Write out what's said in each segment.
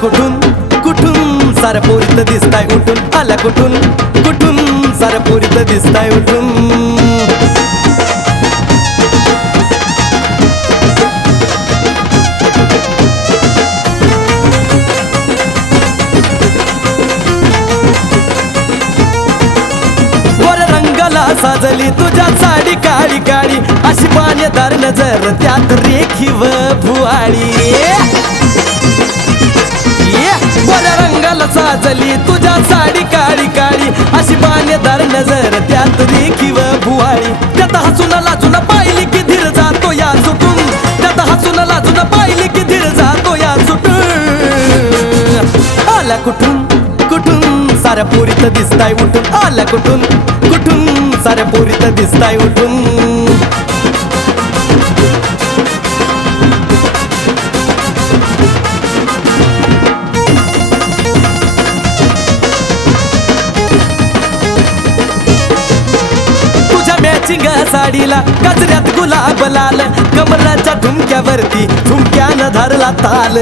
कुठून? कुठून? साऱ्या पोरीत दिसताय उठून. आल्या कुठून? कुठून? साऱ्या पोरीत दिसताय उठून. वर रंगाला साजली तुझ्या साडी काळी काळी. अशी पाण्यादार नजर त्यात रेखीव भुआळी. अशी नजर त्यात रेखीव भुवाळी त्यात हसून लाजून पाहिली की धीर जातो या सुटून त्यात हसून लाजून पाहिली की धीर जातो या सुटून आला कुठून? कुठून? साऱ्या पोरीत दिसताय उठून. आल्या कुठून? कुठून? साऱ्या पोरीत दिसताय उठून. साडीला गजऱ्यात गुलाब लाल. कमराच्या ठुमक्यावरती ठुमक्यानं धरला ताल.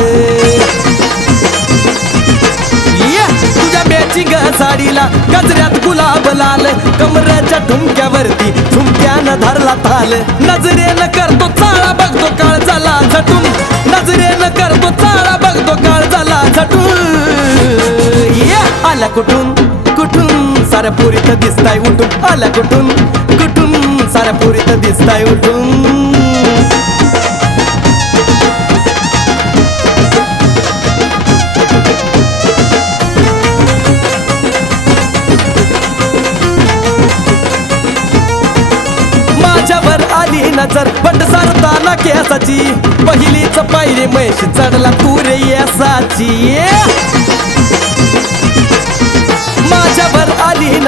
तुझ्या मॅचिंग साडीला गजऱ्यात गुलाब लाल. कमराच्या ठुमक्यावरती ठुमक्यानं धरला ताल. नजरेनं करतो चाळा बघतो काळ झाला झटून. नजरेनं करतो चाळा बघतो काळ झाला झटून. ये! आल्या कुठून? कुठून? साऱ्या पोरीत दिसताय उठून. आल्या कुठून? कुठून पुरीत दिसताय उठून. माझ्यावर आली नजर बंड सारताना केसाची. पहिलीच पायरी म्हैस चढला तुरे यासाची. माझ्यावर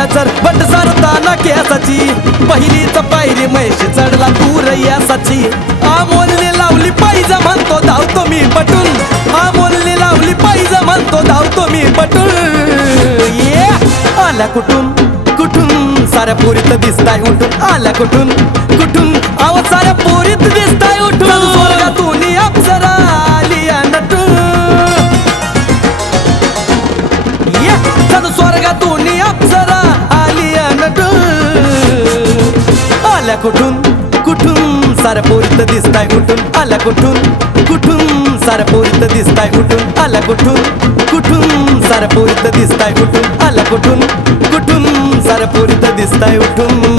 आली नजर बंड सारताना केसाची. पहिलीच पायरी महेश चढला तूर यासाची. आमोलने लावली पाहिजे म्हणतो धावतो मी पटून. आमोलने लावली पाहिजे म्हणतो धावतो मी पटून. ये आल्या कुठून? कुठून? साऱ्या पोरीत दिसताय उठून आल्या कुठून? कुठून? कुठून? कुठून साऱ्या पोरीत दिसताय कुठून? आला कुठून? कुठून सारं पोरीत दिसताय कुठून? आला कुठून? कुठून सारं पोरीत दिसताय कुठून? आला कुठून? कुठून सारं पोरीत दिसताय उठून